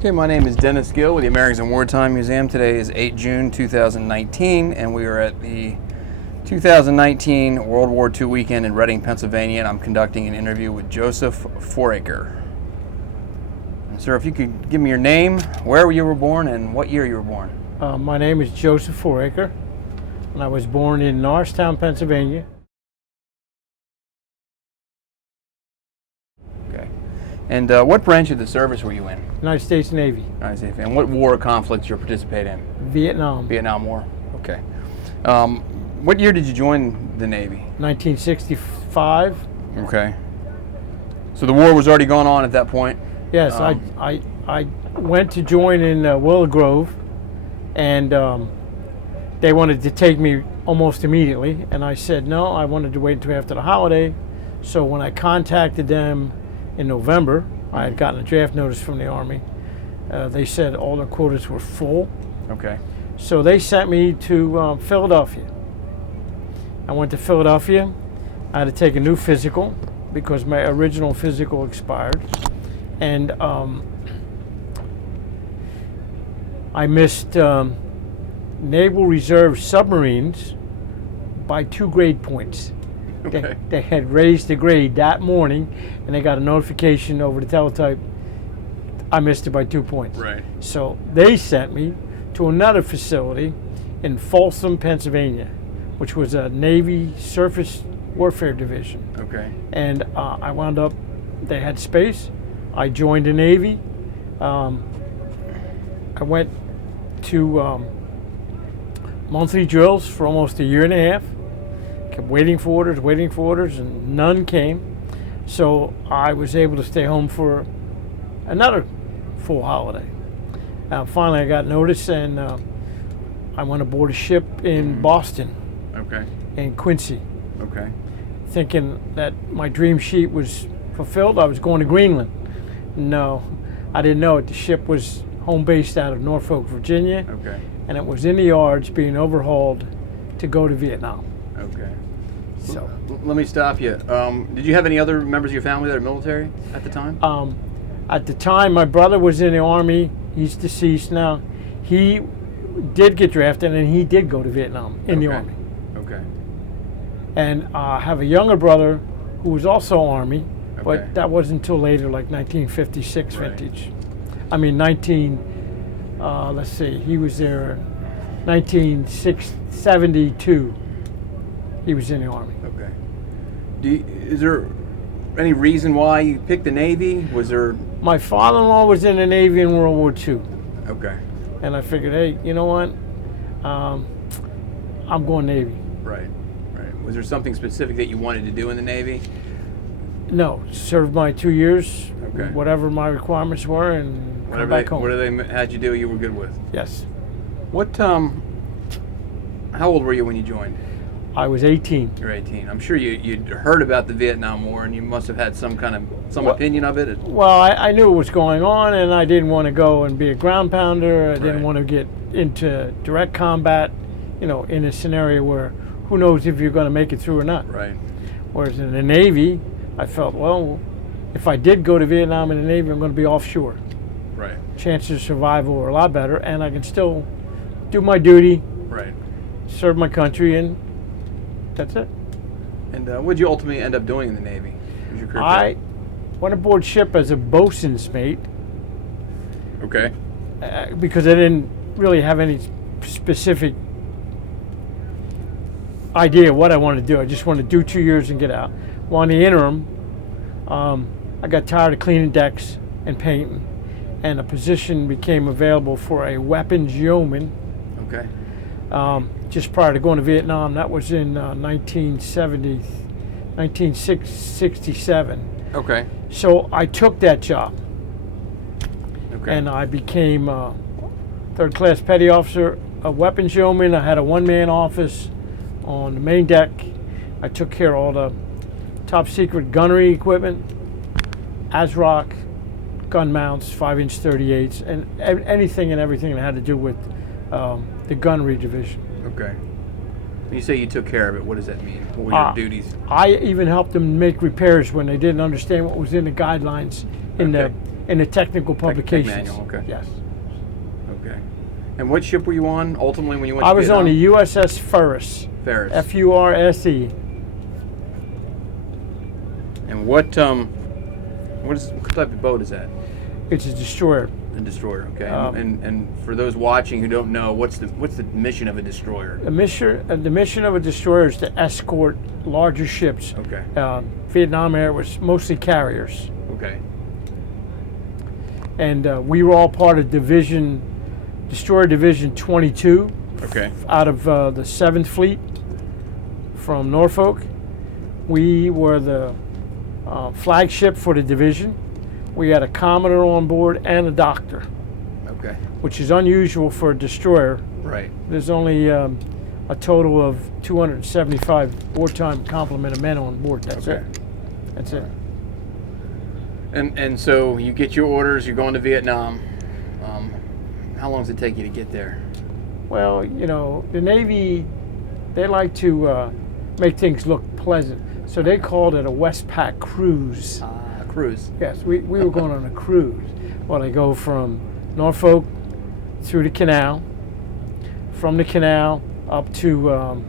Okay, my name is Dennis Gill with the Americans in Wartime Museum. Today is 8 June 2019, and we are at the 2019 World War II weekend in Reading, Pennsylvania, and I'm conducting an interview with Joseph Foraker. And sir, if you could give me your name, where you were born, and what year you were born. My name is Joseph Foraker, and I was born in Norristown, Pennsylvania. Okay. And what branch of the service were you in? United States Navy. United States. And what war conflicts you participate in? Vietnam. Vietnam War. Okay. What year did you join the Navy? 1965. Okay. So the war was already going on at that point? Yes, I went to join in Willow Grove, and they wanted to take me almost immediately, and I said no, I wanted to wait until after the holiday. So when I contacted them in November, I had gotten a draft notice from the Army. They said all the quotas were full. Okay. So they sent me to Philadelphia. I went to Philadelphia. I had to take a new physical because my original physical expired. And I missed Naval Reserve submarines by 2 grade points. Okay. They had raised the grade that morning, and they got a notification over the teletype. I missed it by 2 points. Right. So they sent me to another facility in Folsom, Pennsylvania, which was a Navy Surface Warfare Division. Okay. And I wound up, they had space. I joined the Navy. I went to monthly drills for almost a year and a half. Kept waiting for orders, and none came. So I was able to stay home for another full holiday. Finally, I got notice, and I went aboard a ship in Boston, Okay. in Quincy, Okay. thinking that my dream sheet was fulfilled. I was going to Greenland. No, I didn't know it. The ship was home based out of Norfolk, Virginia, Okay. and it was in the yards being overhauled to go to Vietnam. Okay. So Let me stop you. Did you have any other members of your family that are military at the time? at the time, my brother was in the Army. He's deceased now. He did get drafted, and he did go to Vietnam in the Army. Okay. And I have a younger brother who was also Army, Okay. but that wasn't until later, like 1956 Right. vintage. I mean, let's see, he was there 1972. He was in the Army. Okay. Is there any reason why you picked the Navy? Was there? My father-in-law was in the Navy in World War II. Okay. And I figured, hey, you know what? I'm going Navy. Right. Right. Was there something specific that you wanted to do in the Navy? No, served my 2 years, Okay. whatever my requirements were, and come back home. Whatever they had you do, you were good with. Yes. What? How old were you when you joined? I was 18. You're 18. I'm sure you'd heard about the Vietnam War, and you must have had some opinion of it. Well, I knew what was going on, and I didn't want to go and be a ground pounder. I didn't Right. want to get into direct combat, in a scenario where who knows if you're going to make it through or not. Right. Whereas in the Navy, I felt, well, if I did go to Vietnam in the Navy, I'm going to be offshore. Right. Chances of survival are a lot better, and I can still do my duty, Right. serve my country, and that's it. And what did you ultimately end up doing in the Navy? What was your career I went aboard ship as a bosun's mate path? Okay. because I didn't really have any specific idea what I wanted to do. I just wanted to do 2 years and get out. Well, in the interim, I got tired of cleaning decks and painting, and a position became available for a weapons yeoman. Okay. Just prior to going to Vietnam. That was in 1967. Okay. So I took that job, Okay. and I became a third-class petty officer, a weapons yeoman. I had a one-man office on the main deck. I took care of all the top-secret gunnery equipment, ASROC, gun mounts, 5-inch 38s, and anything and everything that had to do with the gunnery division. Okay. When you say you took care of it, what does that mean? What were your duties? I even helped them make repairs when they didn't understand what was in the guidelines in Okay. in the technical publications. manual, okay. Yes. Okay. And what ship were you on ultimately when you went to I was Vietnam? on the USS Ferris. Ferris. F-U-R-S-E. And what type of boat is that? It's a destroyer. A destroyer, okay. And for those watching who don't know, what's the mission of a destroyer? The mission of a destroyer is to escort larger ships. Okay. Vietnam era was mostly carriers. Okay. And we were all part of Destroyer Division 22. Okay. Out of the 7th Fleet from Norfolk. We were the flagship for the division. We had a commodore on board and a doctor. Okay. Which is unusual for a destroyer. Right. There's only a total of 275 wartime complement of men on board. That's okay. it. That's it. And so you get your orders. You're going to Vietnam. How long does it take you to get there? Well, you know, the Navy, they like to make things look pleasant. So they called it a Westpac cruise. Cruise. Yes, we were going on a cruise. Well, I go from Norfolk through the canal, from the canal up to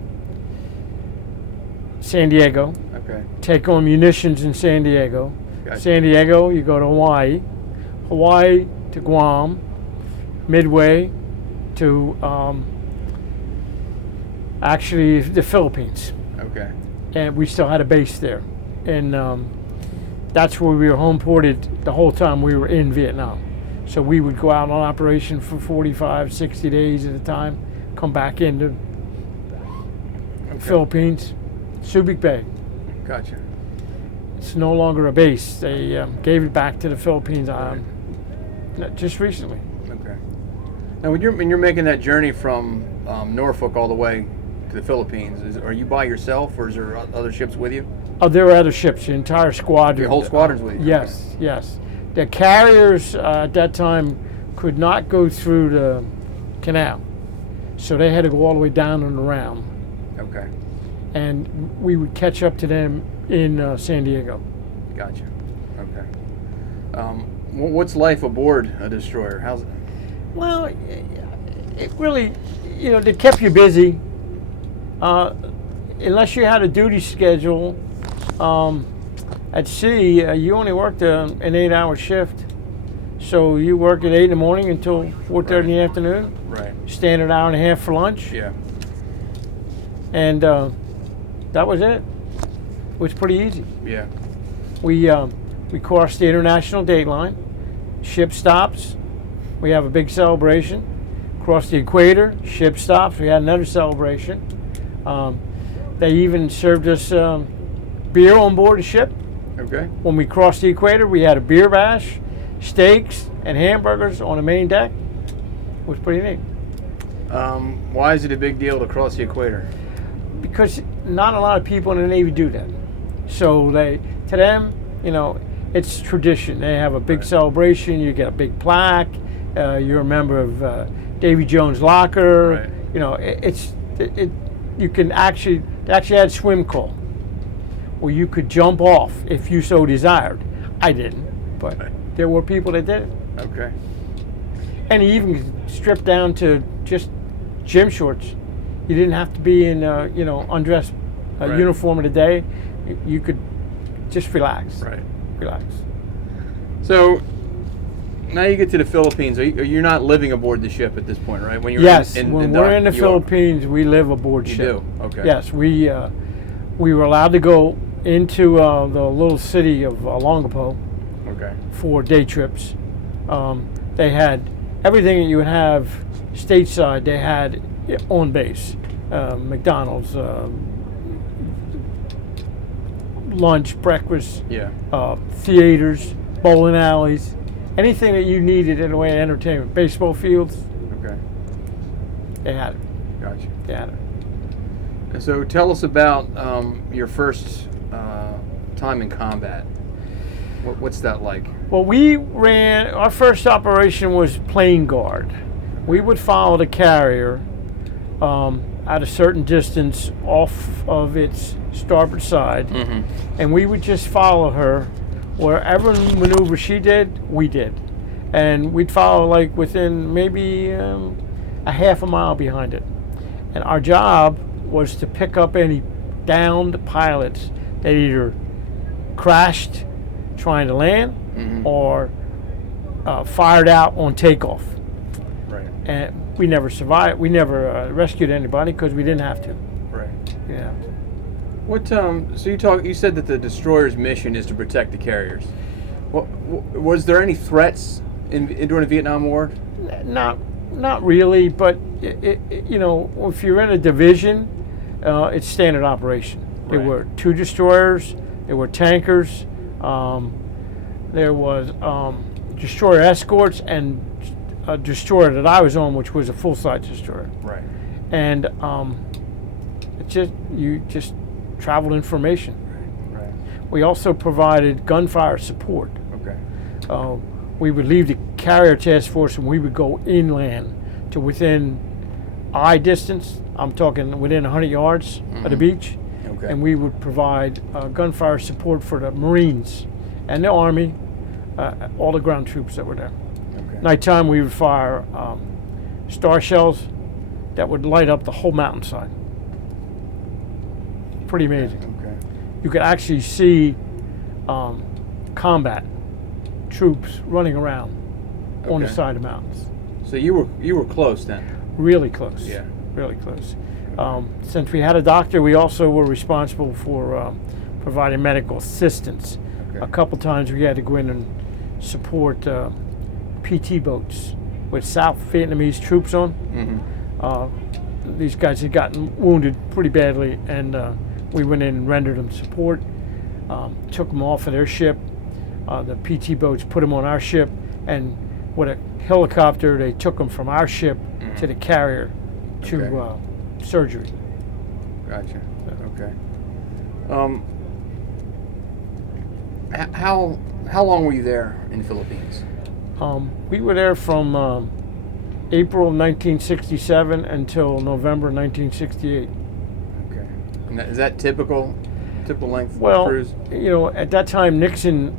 San Diego. Okay. Take on munitions in San Diego. Gotcha. San Diego, you go to Hawaii. Hawaii to Guam. Midway to actually the Philippines. Okay. And we still had a base there. And that's where we were home ported the whole time we were in Vietnam. So we would go out on operation for 45, 60 days at a time, come back into Philippines, Subic Bay. Gotcha. It's no longer a base. They gave it back to the Philippines just recently. Okay. Now, when you're making that journey from Norfolk all the way to the Philippines, are you by yourself, or is there other ships with you? Oh, there were other ships, the entire squadron. Your whole squadron's with you? Yes, okay. Yes. The carriers at that time could not go through the canal, so they had to go all the way down and around. Okay. And we would catch up to them in San Diego. Gotcha. Okay. What's life aboard a destroyer? How's it? Well, it really, you know, they kept you busy. Unless you had a duty schedule, at sea, you only worked an 8-hour shift. So you work at 8 in the morning until 4:30 in the afternoon. Right. Stand an hour and a half for lunch. Yeah. And that was it. It was pretty easy. Yeah. We crossed the international date line. Ship stops. We have a big celebration. Cross the equator. Ship stops. We had another celebration. They even served us beer on board the ship. Okay. When we crossed the equator, we had a beer bash, steaks, and hamburgers on the main deck. It was pretty neat. Why is it a big deal to cross the equator? Because not a lot of people in the Navy do that. So to them, you know, it's tradition. They have a big celebration. You get a big plaque. You're a member of Davy Jones' locker. Right. You know, you can they actually had swim call, where you could jump off if you so desired. I didn't, but there were people that did it. Okay. And you even stripped down to just gym shorts. You didn't have to be in, undress uniform of the day. You could just relax. Right. Relax. So now you get to the Philippines. You're not living aboard the ship at this point, right? When you're yes. When we're in the Philippines, we live aboard ship. You do. Okay. Yes. We were allowed to go into the little city of Olongapo. Okay. For day trips. They had everything that you would have stateside. They had on base. McDonald's, lunch, breakfast, theaters, bowling alleys, anything that you needed in the way of entertainment. Baseball fields. Okay. They had it. Gotcha. They had it. And so tell us about your first time in combat. What's that like? Well, our first operation was plane guard. We would follow the carrier at a certain distance off of its starboard side, and we would just follow her wherever maneuver she did, we did. And we'd follow like within maybe a half a mile behind it. And our job was to pick up any downed pilots that either crashed trying to land or fired out on takeoff. Right. And we never survived. We never rescued anybody because we didn't have to. Right. Yeah. What? So you said that the destroyer's mission is to protect the carriers. Was there any threats during the Vietnam War? Not really, but you know, if you're in a division, it's standard operation. There were 2 destroyers, there were tankers, there was destroyer escorts, and a destroyer that I was on, which was a full-size destroyer. Right. And you just traveled information. Right. We also provided gunfire support. Okay. We would leave the carrier task force and we would go inland to within eye distance. I'm talking within 100 yards of the beach. Okay. And we would provide gunfire support for the Marines and the Army, all the ground troops that were there. Okay. Nighttime, we would fire star shells that would light up the whole mountainside. Pretty amazing. Okay. You could actually see combat troops running around on the side of mountains. So you were close then. Really close. Yeah. Really close. Since we had a doctor, we also were responsible for providing medical assistance. Okay. A couple times we had to go in and support PT boats with South Vietnamese troops on. These guys had gotten wounded pretty badly, and we went in and rendered them support, took them off of their ship. The PT boats put them on our ship, and with a helicopter, they took them from our ship to the carrier to surgery. Gotcha. Okay. How long were you there in the Philippines? We were there from April 1967 until November 1968. Okay. And is that typical length Well, cruise? you know, at that time Nixon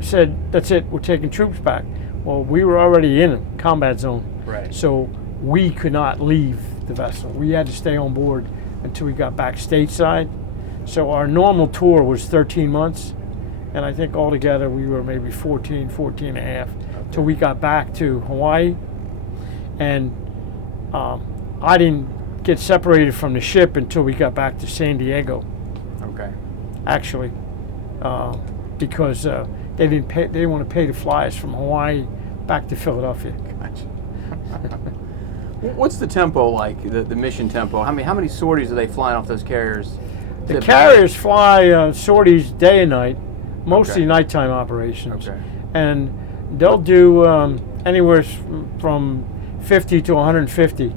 said, "That's it, we're taking troops back." Well, we were already in a combat zone, Right. so we could not leave the vessel. We had to stay on board until we got back stateside. So our normal tour was 13 months, and I think altogether we were maybe 14 and a half till we got back to Hawaii. And I didn't get separated from the ship until we got back to San Diego, Okay. actually, because they didn't want to pay to fly us from Hawaii back to Philadelphia. Gotcha. What's the tempo like? The mission tempo? How many sorties are they flying off those carriers? The carriers fly sorties day and night, mostly nighttime operations, and they'll do anywhere from 50 to 150.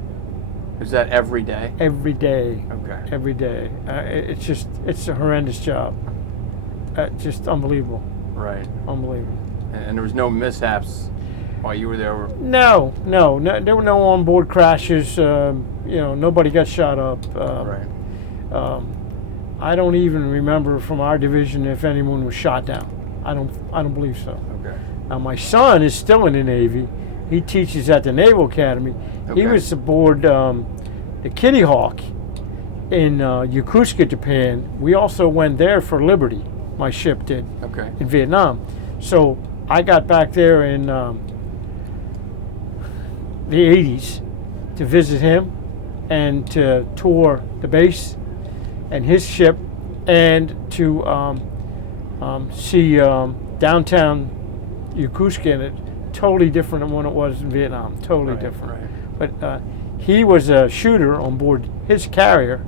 Is that every day? Every day. Okay. Every day. It's a horrendous job. Just unbelievable. Right. Unbelievable. And there was no mishaps while you were there? No. There were no onboard crashes. Nobody got shot up. Right. I don't even remember from our division if anyone was shot down. I don't believe so. Okay. Now my son is still in the Navy. He teaches at the Naval Academy. Okay. He was aboard the Kitty Hawk in Yokosuka, Japan. We also went there for Liberty. My ship did. Okay. In Vietnam. So I got back there in the 80s to visit him and to tour the base and his ship and to see downtown Yokosuka, and it's totally different than when it was in Vietnam. Totally different. Right. But he was a shooter on board his carrier,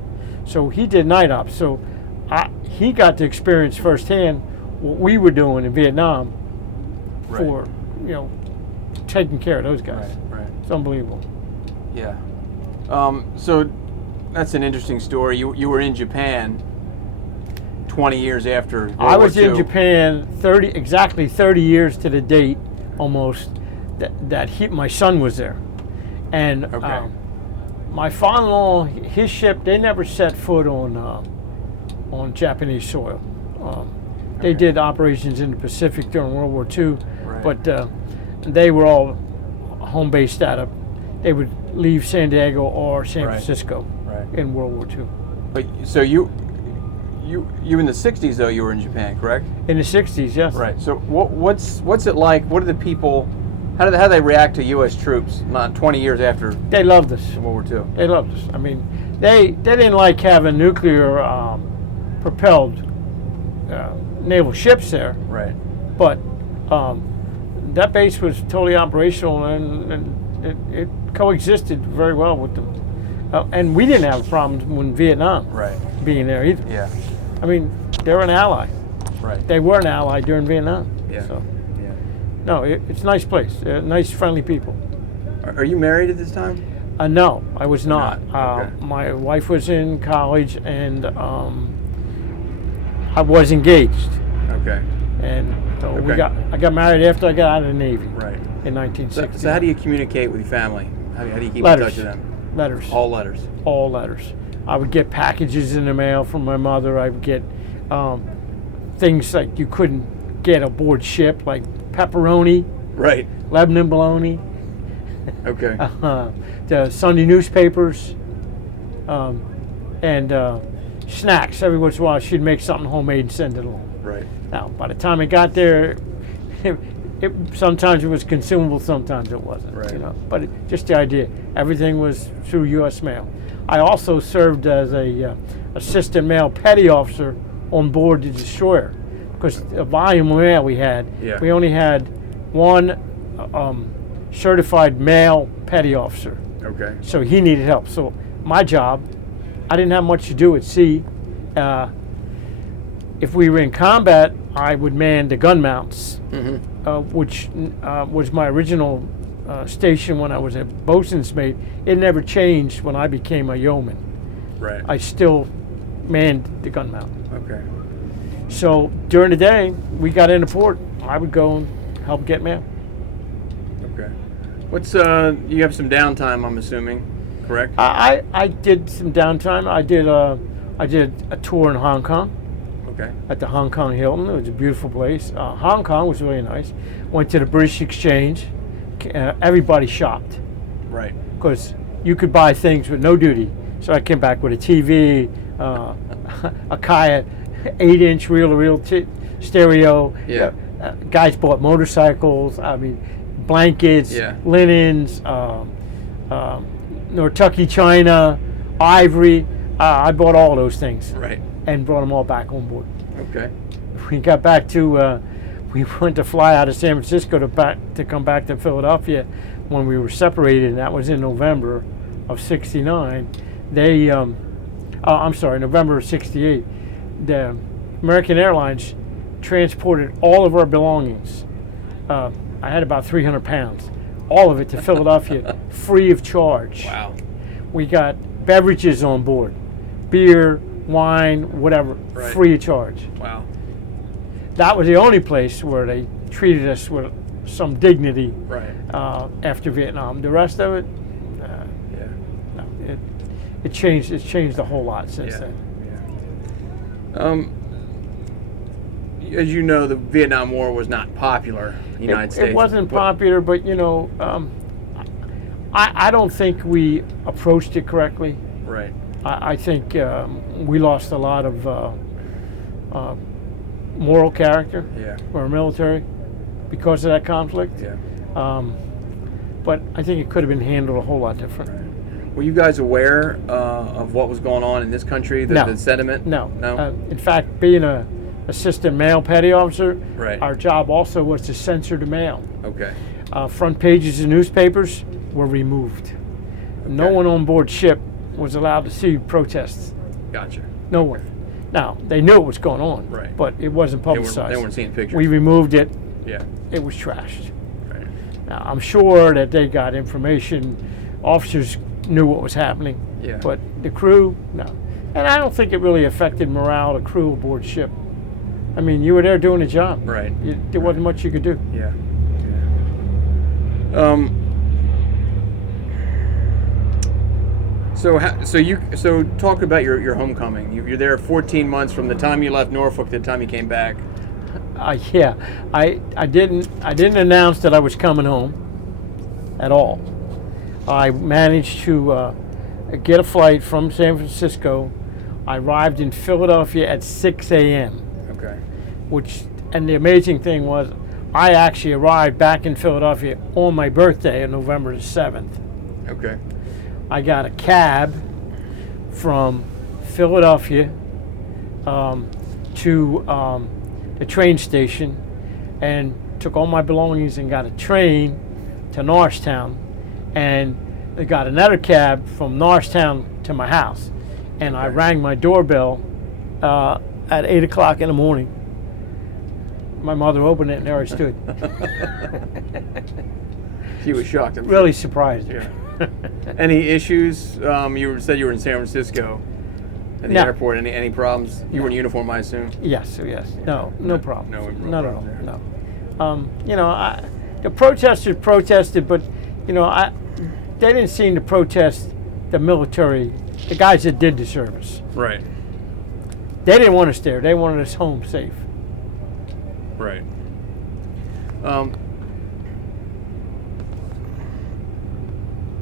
so he did night ops. So he got to experience firsthand what we were doing in Vietnam for, taking care of those guys. Right. It's unbelievable. Yeah. So that's an interesting story. You were in Japan 20 years after World I was War II. in Japan exactly 30 years to the date, almost, that my son was there. And my father-in-law, his ship, they never set foot on Japanese soil. They did operations in the Pacific during World War II, Right. but they were all home based out of. They would leave San Diego or San Right. Francisco Right. in World War II. But so you in the 60s though, you were in Japan, correct? In the 60s, yes. Right. So what's it like? What are the people? How do they react to U.S. troops? Not 20 years after They loved us. World War II. They loved us. I mean, they didn't like having nuclear propelled naval ships there, Right. but that base was totally operational and it coexisted very well with them. And we didn't have problems in Vietnam Right. being there either. Yeah. I mean, they're an ally. Right. They were an ally during Vietnam. Yeah. So, Yeah. no, it's a nice place. Nice, friendly people. Are you married at this time? No, I was not. not? Okay. My wife was in college, and I was engaged. Okay. And so Okay. I got married after I got out of the Navy Right. in So, 1960. so how do you communicate with your family? How do you keep Letters. in touch with them? Letters. All letters. All letters. I would get packages in the mail from my mother. I would get things like you couldn't get aboard ship, like pepperoni, Right. Lebanon bologna, Okay. the Sunday newspapers, and snacks. Every once in a while, she'd make something homemade and send it along. Right. Now, by the time it got there, sometimes it was consumable, sometimes it wasn't. Right. You know, but just the idea, everything was through U.S. mail. I also served as a assistant mail petty officer on board the destroyer, because the volume of mail we had, Yeah. we only had one certified male petty officer, Okay. so he needed help. So my job, I didn't have much to do at sea. If we were in combat, I would man the gun mounts, which was my original station when I was a boatswain's mate. It never changed when I became a yeoman. Right. I still manned the gun mount. Okay. So during the day, we got into port. I would go and help get mail. Okay. What's you have some downtime, I'm assuming, correct? I did some downtime. I did a tour in Hong Kong Okay. at the Hong Kong Hilton. It was a beautiful place. Hong Kong was really nice. Went to the British Exchange. Everybody shopped Right. because you could buy things with no duty. So I came back with a TV, a Kaya 8-inch reel-to-reel stereo. Yeah. Guys bought motorcycles. I mean, blankets, Yeah. linens, Nortucky china, ivory. I bought all those things Right. and brought them all back on board. Okay. We got back to, we went to fly out of San Francisco to come back to Philadelphia when we were separated, and that was in November of '69. I'm sorry, November of '68. The American Airlines transported all of our belongings. I had about 300 pounds, all of it to Philadelphia, free of charge. Wow. We got beverages on board, beer, wine, whatever, Right. free of charge. Wow. That was the only place where they treated us with some dignity Right. after Vietnam. The rest of it, Yeah. no, it changed. It's changed a whole lot since Yeah. then. Yeah. As you know, the Vietnam War was not popular in the United States. It wasn't But- popular, but you know, I don't think we approached it correctly. Right. I think we lost a lot of moral character Yeah. for our military because of that conflict. Yeah. But I think it could have been handled a whole lot different. Were you guys aware of what was going on in this country? No. The sentiment? No. No. In fact, being a assistant mail petty officer, Right. our job also was to censor the mail. Okay. Front pages of newspapers were removed. No Okay. one on board ship was allowed to see protests. Gotcha. No one. Now, they knew what was going on, Right. but it wasn't They publicized. weren't seeing pictures. We removed it. Yeah. It was trashed. Right. Now, I'm sure that they got information. Officers knew what was happening, Yeah. but the crew, no. And I don't think it really affected morale of the crew aboard ship. I mean, you were there doing a job. Right. There wasn't much you could do. Yeah. Yeah. So talk about your homecoming. You're there 14 months from the time you left Norfolk to the time you came back. Yeah, I didn't announce that I was coming home at all. I managed to get a flight from San Francisco. I arrived in Philadelphia at 6 a.m. Okay. And the amazing thing was, I actually arrived back in Philadelphia on my birthday on November the 7th. Okay. I got a cab from Philadelphia to the train station and took all my belongings and got a train to Norristown, and I got another cab from Norristown to my house, and I rang my doorbell at 8 o'clock in the morning. My mother opened it, and there I stood. She was shocked. I'm Really sure. surprised her. Yeah. Any issues? You said you were in San Francisco at the No. airport. Any problems? You No. were in uniform, I assume? Yes. No problem. No Not at all. problem there. No. The protesters protested, but they didn't seem to protest the military, the guys that did the service. Right. They didn't want us there. They wanted us home safe. Right.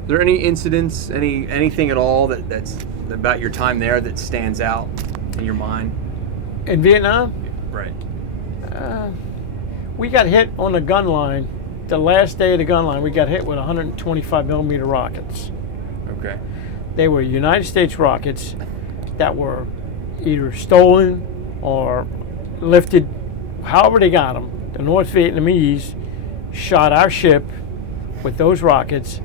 There any incidents, anything at all that's about your time there that stands out in your mind? In Vietnam, Right. we got hit on the gun line. The last day of the gun line, we got hit with 125 millimeter rockets. Okay. They were United States rockets that were either stolen or lifted, however they got them. The North Vietnamese shot our ship with those rockets,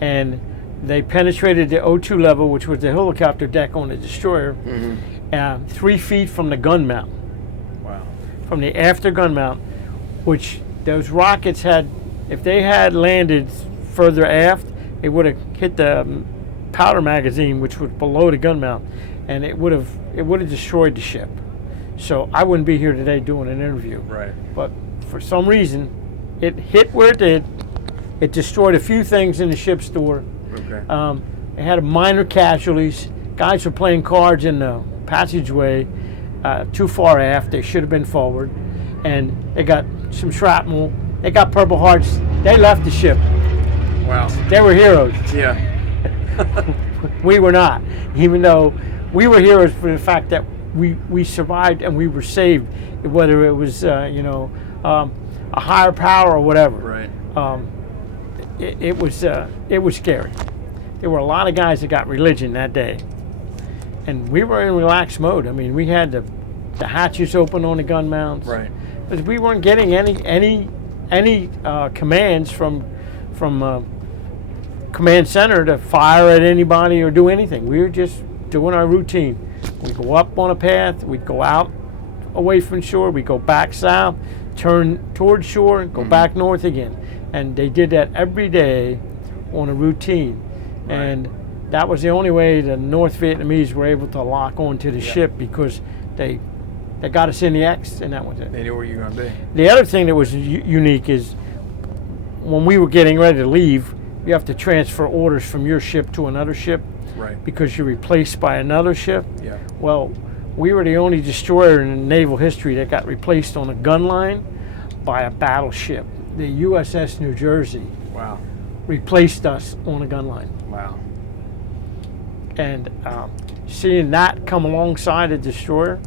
and they penetrated the O2 level, which was the helicopter deck on the destroyer, 3 feet from the gun mount, Wow. from the after gun mount, which those rockets had, if they had landed further aft, it would have hit the powder magazine, which was below the gun mount, and it would have destroyed the ship. So I wouldn't be here today doing an interview. Right. But for some reason, it hit where it did. It destroyed a few things in the ship's door. Okay. It had minor casualties. Guys were playing cards in the passageway too far aft. They should have been forward. And they got some shrapnel. They got Purple Hearts. They left the ship. Wow. They were heroes. Yeah. We were not, even though we were heroes for the fact that we survived and we were saved, whether it was a higher power or whatever. Right. It was scary. There were a lot of guys that got religion that day, and we were in relaxed mode. I mean, we had the hatches open on the gun mounts, Right. but we weren't getting any commands from command center to fire at anybody or do anything. We were just doing our routine. We'd go up on a path, we'd go out away from shore, we'd go back south, turn towards shore, and go back north again. And they did that every day on a routine. Right. And that was the only way the North Vietnamese were able to lock onto the ship, because they got us in the X, and that was it. They knew where you were going to be. The other thing that was unique is when we were getting ready to leave, you have to transfer orders from your ship to another ship, Right. because you're replaced by another ship. Yeah. Well, we were the only destroyer in naval history that got replaced on a gun line by a battleship. The USS New Jersey Wow. replaced us on a gun line. Wow. And seeing that come alongside a destroyer,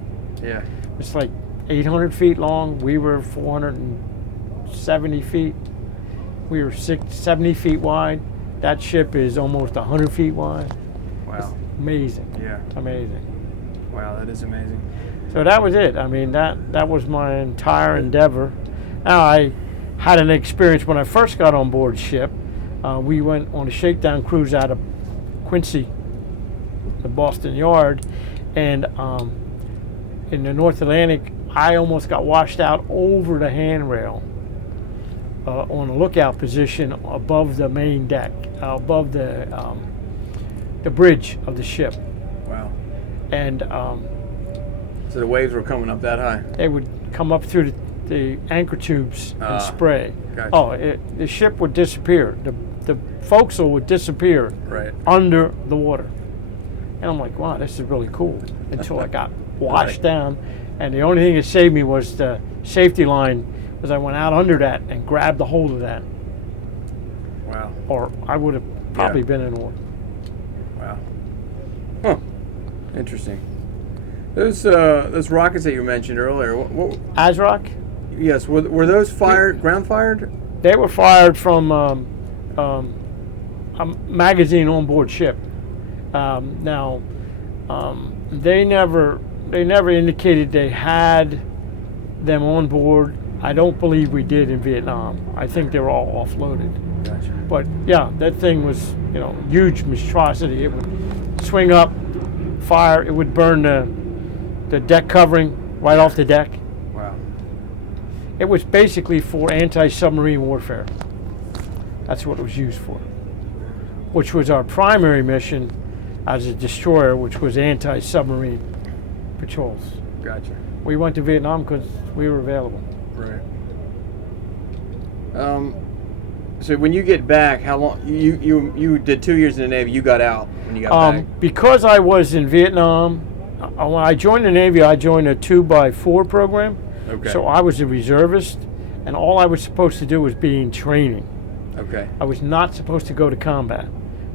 Yeah. it's like 800 feet long. We were 470 feet. We were 70 feet wide. That ship is almost 100 feet wide. Wow. Amazing. Yeah. Amazing. Wow, that is amazing. So that was it. I mean, that was my entire endeavor. Now, I had an experience when I first got on board ship. We went on a shakedown cruise out of Quincy, the Boston Yard, and in the North Atlantic, I almost got washed out over the handrail on a lookout position above the main deck, above the bridge of the ship. Wow. And So the waves were coming up that high. they would come up through the anchor tubes and spray. Gotcha. Oh, the ship would disappear. The forecastle would disappear Right. under the water. And I'm like, wow, this is really cool. Until I got washed down. And the only thing that saved me was the safety line was I went out under that and grabbed the hold of that, Wow. or I would have probably been in war. Wow. Huh. Interesting. Those rockets that you mentioned earlier. What ASROC? yes. Were those fired? Ground fired? They were fired from a magazine on board ship. Now, they never indicated they had them on board. I don't believe we did in Vietnam. I think they were all offloaded. Gotcha. But yeah, that thing was, huge monstrosity. It would swing up, fire. It would burn the deck covering right off the deck. Wow. It was basically for anti-submarine warfare. That's what it was used for, which was our primary mission as a destroyer, which was anti-submarine patrols. Gotcha. We went to Vietnam because we were available. Right. So when you get back, how long you did 2 years in the Navy? You got out when you got back. Because I was in Vietnam, when I joined the Navy, I joined a 2x4 program. Okay. So I was a reservist, and all I was supposed to do was be in training. Okay. I was not supposed to go to combat.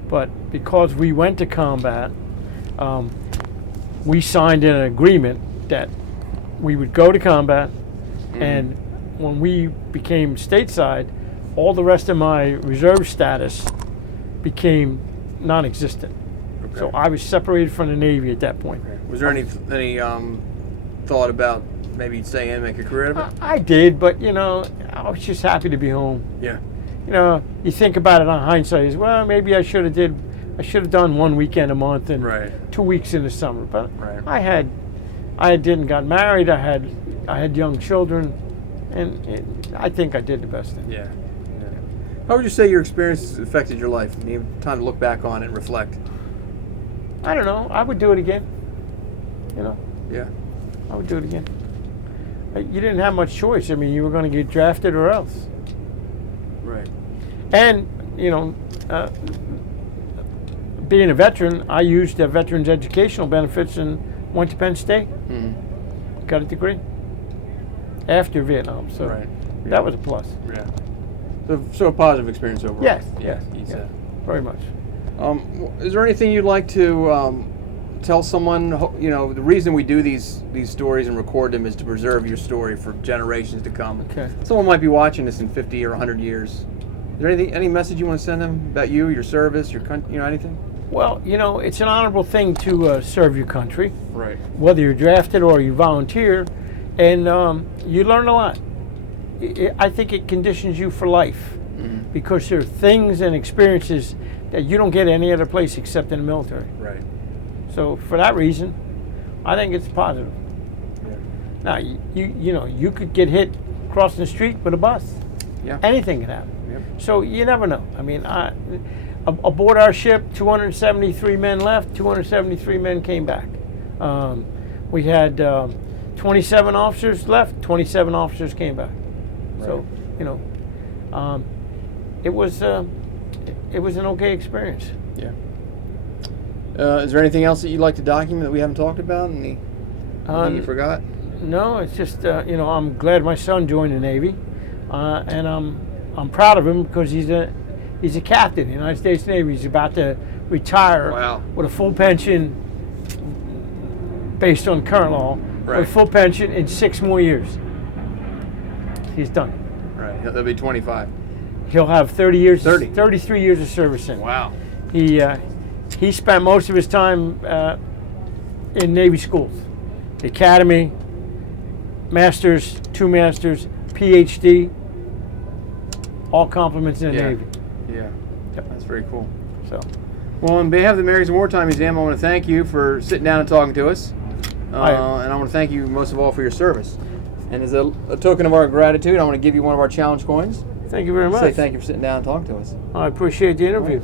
But because we went to combat, we signed an agreement that we would go to combat, and when we became stateside, all the rest of my reserve status became non-existent. Okay. So I was separated from the Navy at that point. Okay. Was there any thought about maybe staying in and make a career of it? I did, but I was just happy to be home. Yeah. You think about it on hindsight as well. Maybe I should have done 1 weekend a month and Right. 2 weeks in the summer. But Right. I didn't got married. I had young children, and I think I did the best thing. Yeah. How would you say your experience affected your life? You have time to look back on it and reflect. I don't know. I would do it again. Yeah. I would do it again. You didn't have much choice. I mean, you were going to get drafted or else. Right. And being a veteran, I used the veterans educational benefits and went to Penn State. Mm-hmm. Got a degree after Vietnam, so Right. that was a plus. Yeah. So a positive experience overall. Yes, Yeah. yes, You yes. said. Very much. Is there anything you'd like to tell someone? The reason we do these stories and record them is to preserve your story for generations to come. Okay. Someone might be watching this in 50 or 100 years. Is there any message you want to send them about you, your service, your country, anything? Well, it's an honorable thing to serve your country, Right. whether you're drafted or you volunteer, and you learn a lot. I think it conditions you for life, because there are things and experiences that you don't get any other place except in the military. Right. So for that reason, I think it's positive. Yeah. Now, you could get hit crossing the street with a bus. Yeah. Anything can happen. Yep. So you never know. I mean, aboard our ship, 273 men left, 273 men came back. We had 27 officers left, 27 officers came back. Right. So, it was an okay experience. Yeah. Is there anything else that you'd like to document that we haven't talked about? Anything you forgot? No, it's just I'm glad my son joined the Navy, and I'm proud of him because he's a captain in the United States Navy. He's about to retire. Wow. With a full pension based on current law. Right. With a full pension in 6 more years. He's done. Right. That'll be 25. He'll have 30 years, 30. 33 years of service in. Wow. He spent most of his time in Navy schools, the Academy, Masters, 2 Masters, PhD, all compliments in the Navy. Yeah. Yep. That's very cool. So, Well, on behalf of the Americans in Wartime Museum, I want to thank you for sitting down and talking to us. And I want to thank you most of all for your service. And as a token of our gratitude, I want to give you one of our challenge coins. thank you very much. Say thank you for sitting down and talking to us. I appreciate the interview.